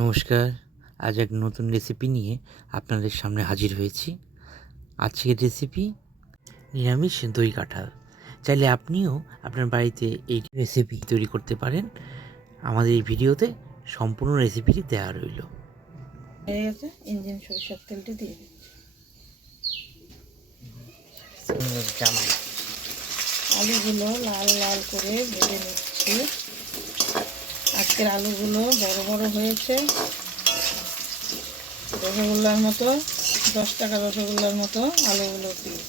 নমস্কার। আজ এক নতুন রেসিপি নিয়ে আপনাদের সামনে হাজির হয়েছি। আজকের রেসিপি নিরামিষ দই কাঁঠাল। চাইলে আপনিও আপনার বাড়িতে এই রেসিপি তৈরি করতে পারেন। আমাদের এই ভিডিওতে সম্পূর্ণ রেসিপিটি দেওয়া রইল। হয়ে গেছে, ইঞ্জিন সরিষার তেলটি দিয়ে দিচ্ছি। আলুগুলো লাল লাল করে ভেজে নিচ্ছি। আজকের আলুগুলো বড় বড় হয়েছে, রসগোল্লার মতো, 10 টাকা রসগোল্লার মতো আলুগুলো দিয়ে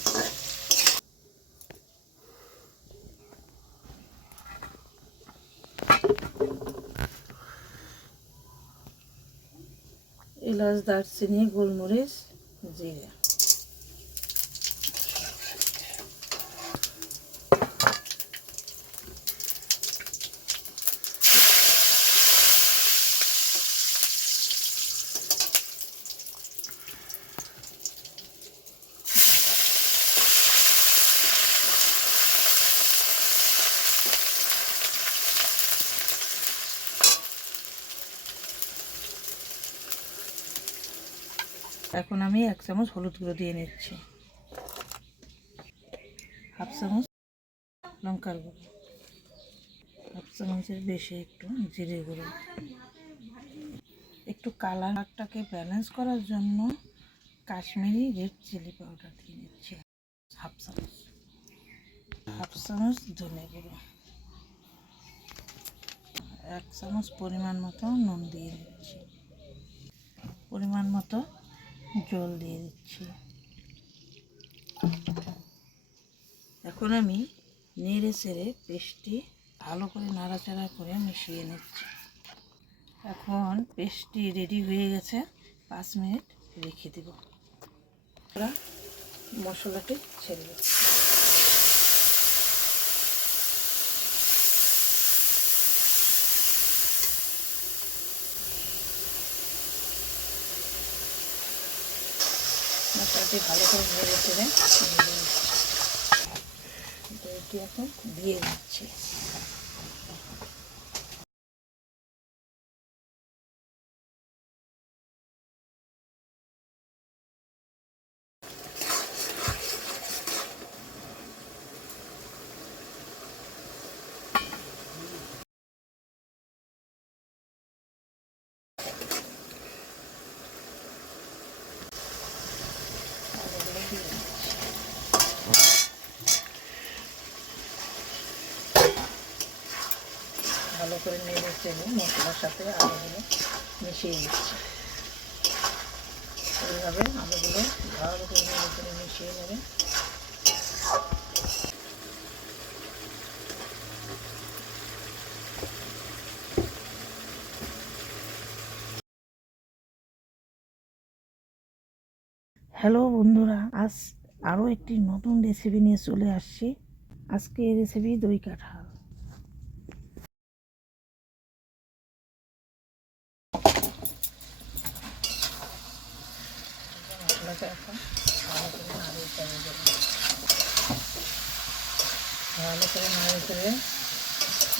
এলাচ, দারচিনি, গোলমরিচ, জিরা। এখন আমি 1 চামচ হলুদ গুঁড়ো দিয়ে নিচ্ছি, 1/2 চামচ লঙ্কার গুঁড়ো, 1/2 চামচের বেশি একটু জিরে গুঁড়ো। একটু কালারটাকে ব্যালেন্স করার জন্য কাশ্মীরি রেড চিলি পাউডার দিয়ে নিচ্ছি 1/2 চামচ, 1/2 চামচ ধনে গুঁড়ো, 1 চামচ পরিমাণ মতো নুন দিয়ে দিচ্ছি, পরিমাণ মতো জল দিয়ে দিচ্ছি। এখন আমি নেড়ে চেড়ে পেস্টটি ভালো করে নাড়াচাড়া করে মিশিয়ে নিচ্ছি। এখন পেস্টটি রেডি হয়ে গেছে, 5 মিনিট রেখে দেব। আমরা মশলাটি ছেড়ে দিচ্ছি। মশলাটি ভালো করে নেড়ে চেড়ে দইটি এখন দিয়ে দিচ্ছি। ভালো করে নেড়ে চেড়ে মশলার সাথে আলুগুলো মিশিয়ে দিচ্ছি। এইভাবে আলুগুলো ভালো করে নেড়ে চেড়ে মিশিয়ে নেবে। হ্যালো বন্ধুরা, আজ আরও একটি নতুন রেসিপি নিয়ে চলে আসছি। আজকে এই রেসিপি দই কাঁঠাল। মশলাটা এখন ভালো করে নাড়িয়ে চাড়িয়ে দেবো। ভালো করে নাড়িয়ে চেড়ে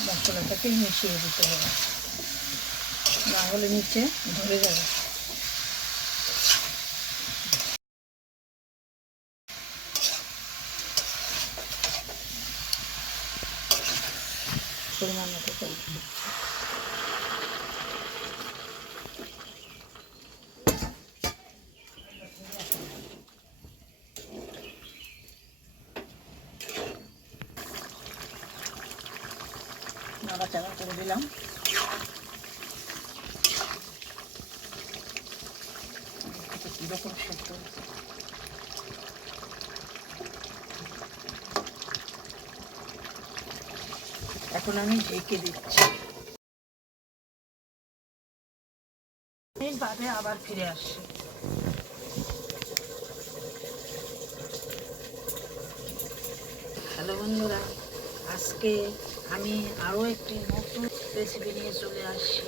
মশলাটাকে মিশিয়ে দিতে হবে, না হলে নিচে ধরে যাবে। পরিমাণ মতো তেল দিচ্ছি। নাড়াচাড়া করে দিলাম। কীরকম সেদ্ধ হয়েছে, এখন আমি ঢেকে দিচ্ছি। বাদে আবার ফিরে আসছি। হ্যালো বন্ধুরা, আজকে আমি আরও একটি নতুন রেসিপি নিয়ে চলে আসছি।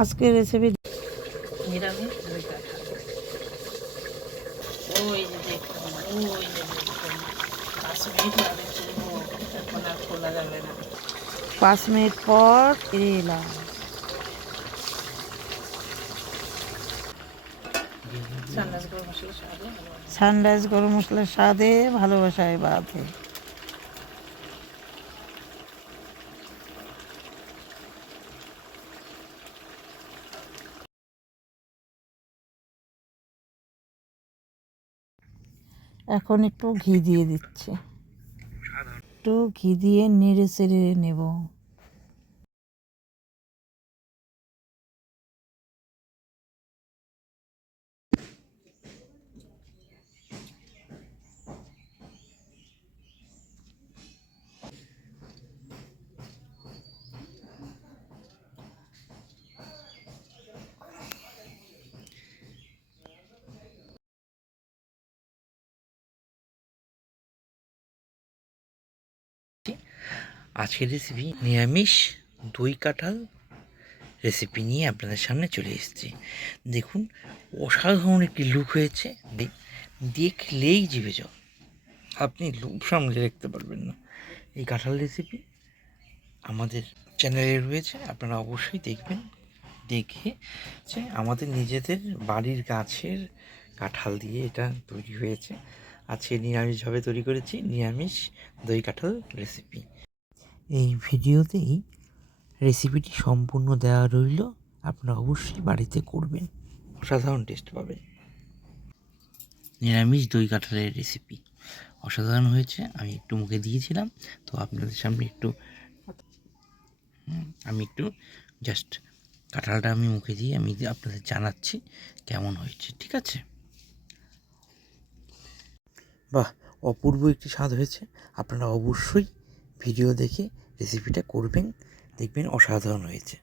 আজকের রেসিপি নিরামিষ দই কাঁঠাল। ওই যে দেখুন, ওই যে দেখুন, 5 মিনিট লাগে চলবো, এখন আর খোলা যাবে না। 5 মিনিট পর ফিরে এলাম। সানরাইজ গরম মশলার স্বাদে ভালোবাসায় বাঁধে। এখন একটু ঘি দিয়ে দিচ্ছে, একটু ঘি দিয়ে নেড়ে চেড়ে নেব। আজকের রেসিপি নিরামিষ দই কাঁঠাল রেসিপি নিয়ে আপনাদের সামনে চলে এসেছি। দেখুন, অসাধারণ একটি লুক হয়েছে, দেখলেই জিভে জল, আপনি লোভ সামলে রাখতে পারবেন না। এই কাঁঠাল রেসিপি আমাদের চ্যানেলে রয়েছে, আপনারা অবশ্যই দেখবেন। দেখে আমাদের নিজেদের বাড়ির গাছের কাঁঠাল দিয়ে এটা তৈরি হয়েছে। আজকে নিরামিষভাবে তৈরি করেছি নিরামিষ দই কাঁঠাল রেসিপি। এই ভিডিওতেই রেসিপিটি সম্পূর্ণ দেওয়া রইল, আপনারা অবশ্যই বাড়িতে করবেন, অসাধারণ টেস্ট পাবেন। নিরামিষ দই কাঁঠালের রেসিপি অসাধারণ হয়েছে, আমি একটু মুখে দিয়েছিলাম, তো আপনাদের সামনে আমি একটু জাস্ট কাঁঠালটা আমি মুখে দিয়ে আমি আপনাদের জানাচ্ছি কেমন হয়েছে, ঠিক আছে? বাহ, অপূর্ব একটি স্বাদ হয়েছে। আপনারা অবশ্যই ভিডিও দেখে রেসিপিটা করবেন, দেখবেন অসাধারণ হয়েছে।